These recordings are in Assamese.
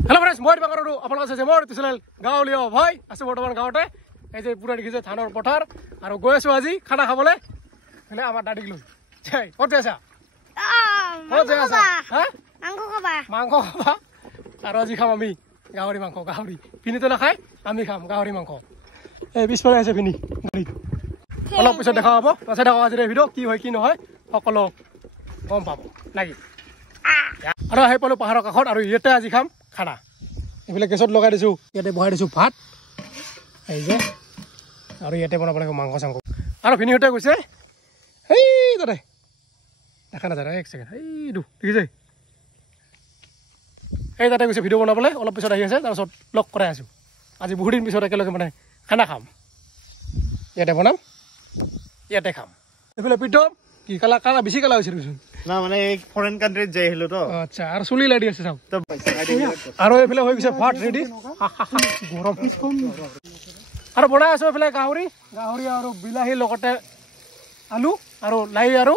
হেল্ল' ফ্ৰেণ্ডছ মই দিবাকৰ আপোনালোক আছে মোৰ চেনেল গাঁৱলীয়া ভাই আছোঁ বৰ্তমান গাঁৱতে এই যে পুৰা দেখিছে ধানৰ পথাৰ আৰু গৈ আছোঁ আজি খানা খাবলৈ হেলে আমাৰ দাদিক লৈ যাই ক'ত যাইছা ক'ত যাই আছা হা মাংস খাবা আৰু আজি খাম আমি গাহৰি মাংস গাহৰি পিনিতো নাখায় আমি খাম গাহৰি মাংস এই পিছফালে আছে পিনি গাড়ীত অলপ পিছত দেখা হ'ব পাছত দেখা আজিৰ ভিডিঅ' কি হয় কি নহয় সকলো গম পাব লাগি আৰু আহি পালোঁ পাহাৰৰ কাষত আৰু ইয়াতে আজি খাম খানা এইফালে গেছত লগাই দিছোঁ ইয়াতে বহাই দিছোঁ ভাত এই যে আৰু ইয়াতে বনাব লাগিব মাংস চাংস আৰু ভিনিহঁতে গৈছে সেই তাতে দেখা নাযায় এক ছেকেণ্ড এইটো দেখিছে এই তাতে গৈছে ভিডিঅ' বনাবলৈ অলপ পিছত আহি আছে তাৰপিছত লগ কৰাই আছোঁ আজি বহুত দিন পিছত একেলগে মানে খানা খাম ইয়াতে বনাম ইয়াতে খাম এইফালে প্ৰীতম কি কালা কালা বেছি কালা হৈছে দেচোন না মানে ফৰেন কান্ট্ৰীত যাই আহিলো তো আচ্ছা আৰু চুলি লাদি আছে চাওক আৰু এইফালে হৈ গৈছে ভাত ৰেডি গৰম আৰু বনাই আছোঁ এইফালে গাহৰি আৰু বিলাহীৰ লগতে আলু আৰু লাই আৰু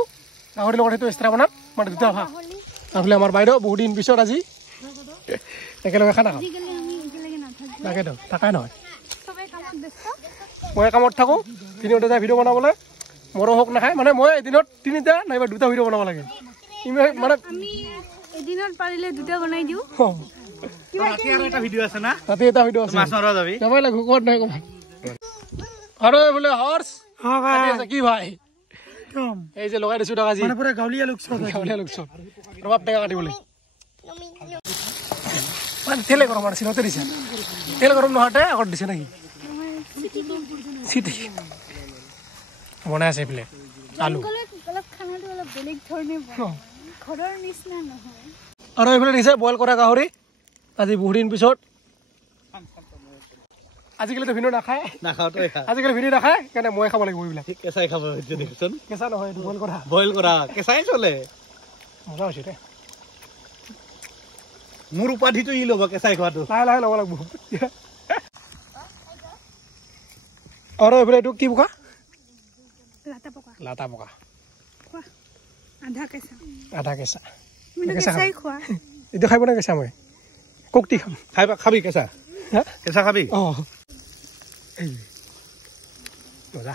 গাহৰিৰ লগত সেইটো এক্সট্ৰা বনাম মানে দুটা ভাগ এইফালে আমাৰ বাইদেউ বহুত দিন পিছত আজি একেলগে খানা খাম তাকেতো থাকাই নহয় মই কামত থাকোঁ তিনিওটা যায় ভিডিঅ' বনাবলৈ মোৰো হওক নাখায় মানে মই এদিনত তিনিটা নাইবা দুটা ভিডিঅ' বনাব লাগে মানে এদিনত পাৰিলে দুটা বনাই দিওঁ ৰাতি আৰু এটা ভিডিঅ' আছে না ৰাতি এটা ভিডিঅ' আছে মাছ মাৰবা যাবি যাবই লাগিব ক'ত নাই ক'বা আৰু এইফালে হৰ্চ কি ভাই এই যে লগাই দিছোঁ আজি পুৰা গাঁৱলীয়া লোক ৰবাব টেঙা কাটিবলৈ মানে তেলে গৰম আৰু চিনতে দিছে তেল গৰম নহওঁতে আগত দিছে নেকি চিটি বনাই আছে এইফালে আলু আৰু এইফালে দিছে বইল কৰা গাহৰি আজি বহুত দিন পিছত আজিকালিতো ভিন্ন নাখায় আজিকালি ভিন্ন নাখায় সেইকাৰণে মই খাব লাগিব এইবিলাক কেঁচাই খাব দেখিছোন কেঁচা নহয় এইটো বইল কৰা কেঁচাই চলে মজা হৈছে দে মোৰ উপাধিটো ই ল'ব কেঁচাই খোৱাটো লাহে লাহে ল'ব লাগিব আৰু এইফালে এইটো কি বোকা লাটা পকা আধা কেঁচা এইটো খাব নে কেঁচা মই কোকটি খাম খাবি কেঁচা কেঁচা খাবি অঁ মজা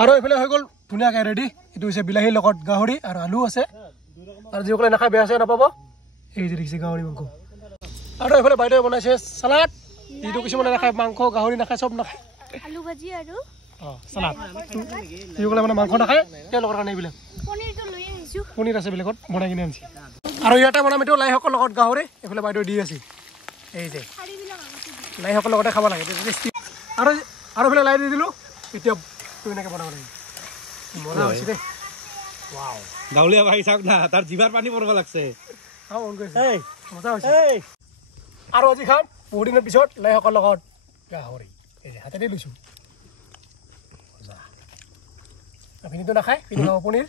আৰু এইফালে হৈ গ'ল ধুনীয়াকৈ ৰেডি এইটো হৈছে বিলাহীৰ লগত গাহৰি আৰু আলু আছে আৰু যিসকলে নাখায় বেয়া চেয়া নাপাব এই যে দেখিছে গাহৰি মাংস আৰু এইফালে বাইদেৱে বনাইছে চালাড যিটো কিছুমানে নাখায় মাংস গাহৰি নাখায় চব নাখায় আলু ভাজি আৰু চালাড যিসকলে মানে মাংস নাখায় তেওঁলোকৰ কাৰণে এইবিলাক পনীৰ আছে বেলেগত বনাই কিনে আনিছে আৰু ইয়াতে বনাম এইটো লাইশাকৰ লগত গাহৰি এইফালে বাইদেউ দি আছে এই যে লাইশাকৰ লগতে খাব লাগে আৰু এইফালে লাই দি দিলোঁ এতিয়া এনেকৈ বনাব লাগে মজা হৈছে দেই গাঁৱলীয়া ভাই চাওক না তাৰ জিভাৰ পানী পৰিব লাগছে মজা হৈছে আৰু আজি খাম বহুত দিনৰ পিছত লাইশাকৰ লগত গাহৰি এই যে হাতেদি লৈছোঁ আপুনিতো নাখায় পিনি খাব পনীৰ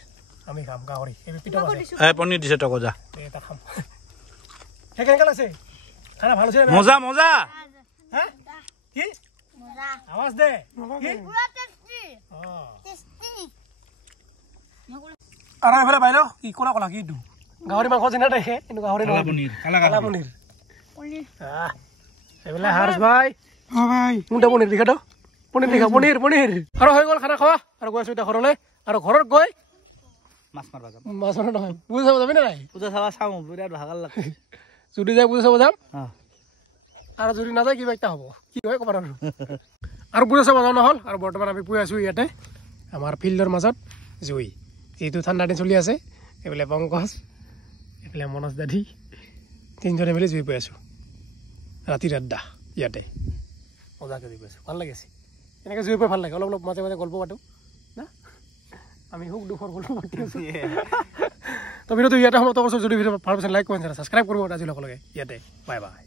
আমি খাম গাহৰি এই পিঠা আছে পনীৰ দিছে তক যা এটা খাম সেই কেনেকৈ লাগছে খানা ভাল হৈছে মজা মজা হা কি আৱাজ দে আৰু এইফালে বাইদেউ কি ক'লা ক'লা কি গাহৰি মাংস যেনে দেখে কিন্তু গাহৰি নহয় কালা পনীৰ এইফালে হাৰ্ষ ভাই মোৰ পনীৰ দেখাতো পনীৰ দেখা পনীৰ আৰু হৈ গ'ল খানা খোৱা আৰু গৈ আছোঁ এতিয়া ঘৰলৈ আৰু ঘৰত গৈ মাছ মাৰবা যাম মাছ মাৰা নহয় পূজা চাব যাবি নে নাই পূজা চাবা চাওঁ বিৰাট ভাগৰ লাগে যদি যায় পূজা চাব যাম আৰু যদি নাযায় কিবা এটা হ'ব কি হয় ক'ব আৰু পূজা চাব যাওঁ নহ'ল আৰু বৰ্তমান আমি পুৱাই আছোঁ ইয়াতে আমাৰ ফিল্ডৰ মাজত জুই যিহেতু ঠাণ্ডা দিন চলি আছে এইফালে পংকজ এইফালে মনোজ দাদী তিনিজনে মিলি জুই পুৱাই আছোঁ ৰাতিৰ আড্ডা ইয়াতে মজাকৈ জুই পুৱাই আছোঁ ভাল লাগিছে এনেকৈ জুই পুৱাই ভাল লাগে অলপ অলপ মাজে মাজে গল্প পাতোঁ না আমি সুখ দুখৰ গল্প পাতি আছোঁ তো ভিডিঅ'টো ইয়াতে সমাপ্ত কৰিছোঁ যদি ভিডিঅ' ভাল পাইছে লাইক কমেণ্ট ছাবস্ক্ৰাইব কৰিব আজিলৈকে ইয়াতে বাই বাই